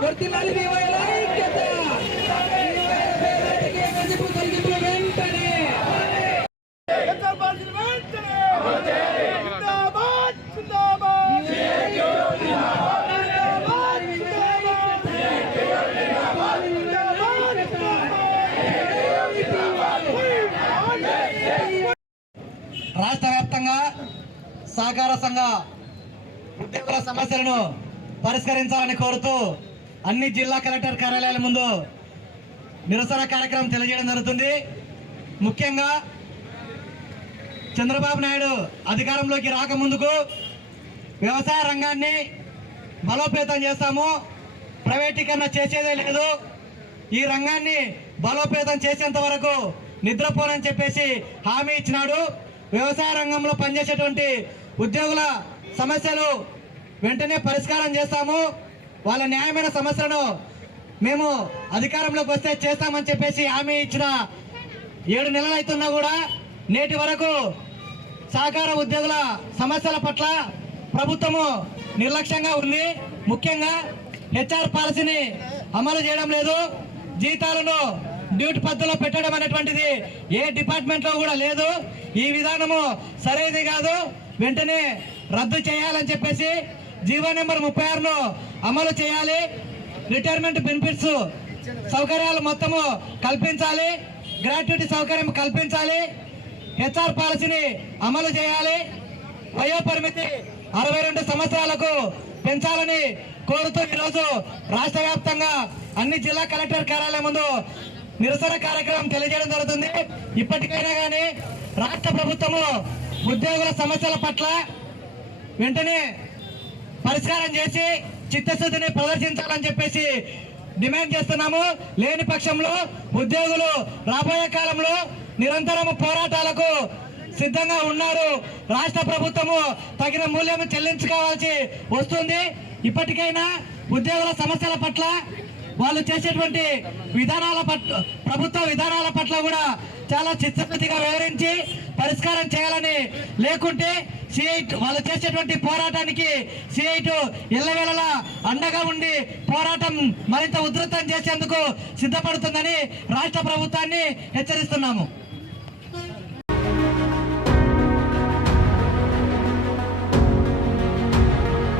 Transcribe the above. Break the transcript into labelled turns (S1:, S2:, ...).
S1: Martín Alvia.
S2: రాష్ట్ర వ్యాప్తంగా సహకార సంఘ ఉద్యోగుల సమస్యలను పరిష్కరించాలని కోరుతూ అన్ని జిల్లా కలెక్టర్ కార్యాలయాల ముందు నిరసన కార్యక్రమం తెలియజేయడం జరుగుతుంది. ముఖ్యంగా చంద్రబాబు నాయుడు అధికారంలోకి రాకముందుకు వ్యవసాయ రంగాన్ని బలోపేతం చేస్తాము. ప్రైవేటీకరణ చేసేదే లేదు. ఈ రంగాన్ని బలోపేతం చేసేంత వరకు నిద్రపోనని చెప్పేసి హామీ ఇచ్చినాడు. వ్యవసాయ రంగంలో పనిచేసేటువంటి ఉద్యోగుల సమస్యలు వెంటనే పరిష్కారం చేస్తాము. వాళ్ళ న్యాయమైన సమస్యలను మేము అధికారంలోకి వస్తే చేస్తామని చెప్పేసి హామీ ఇచ్చిన ఏడు నెలలు అవుతున్నా కూడా నేటి వరకు సహకార ఉద్యోగుల సమస్యల పట్ల ప్రభుత్వము నిర్లక్ష్యంగా ఉంది. ముఖ్యంగా హెచ్ఆర్ పాలసీని అమలు చేయడం లేదు. జీతాలను డ్యూటీ పద్ధతిలో పెట్టడం అనేటువంటిది ఏ డిపార్ట్మెంట్లో కూడా లేదు. ఈ విధానము సరైనది కాదు. వెంటనే రద్దు చేయాలని చెప్పేసి జీవో నెంబర్ ముప్పై ఆరును అమలు చేయాలి. రిటైర్మెంట్ బెనిఫిట్స్ సౌకర్యాలు మొత్తము కల్పించాలి. గ్రాట్యుటీ సౌకర్యం కల్పించాలి. హెచ్ఆర్ పాలసీని అమలు చేయాలి. వయో పరిమితి అరవై రెండు సంవత్సరాలకు పెంచాలని కోరుతూ ఈరోజు రాష్ట్ర వ్యాప్తంగా అన్ని జిల్లా కలెక్టర్ కార్యాలయం ముందు నిరసన కార్యక్రమం తెలియజేయడం జరుగుతుంది. ఇప్పటికైనా కానీ రాష్ట్ర ప్రభుత్వము ఉద్యోగుల సమస్యల పట్ల వెంటనే పరిష్కారం చేసి చిత్తశుద్ధిని ప్రదర్శించాలని చెప్పేసి డిమాండ్ చేస్తున్నాము. లేని పక్షంలో ఉద్యోగులు రాబోయే కాలంలో నిరంతరము పోరాటాలకు సిద్ధంగా ఉన్నారు. రాష్ట్ర ప్రభుత్వము తగిన మూల్యం చెల్లించుకోవాల్సి వస్తుంది. ఇప్పటికైనా ఉద్యోగుల సమస్యల పట్ల వాళ్ళు చేసేటువంటి విధానాల పట్ల ప్రభుత్వ విధానాల పట్ల కూడా చాలా చిత్తశుద్ధిగా వివరించి పరిష్కారం చేయాలని లేకుంటే సిఐట్ వాళ్ళు చేసేటువంటి పోరాటానికి సిఐటు ఎల్లవేళలా అండగా ఉండి పోరాటం మరింత ఉధృతం చేసేందుకు సిద్ధపడుతుందని రాష్ట్ర ప్రభుత్వాన్ని హెచ్చరిస్తున్నాము.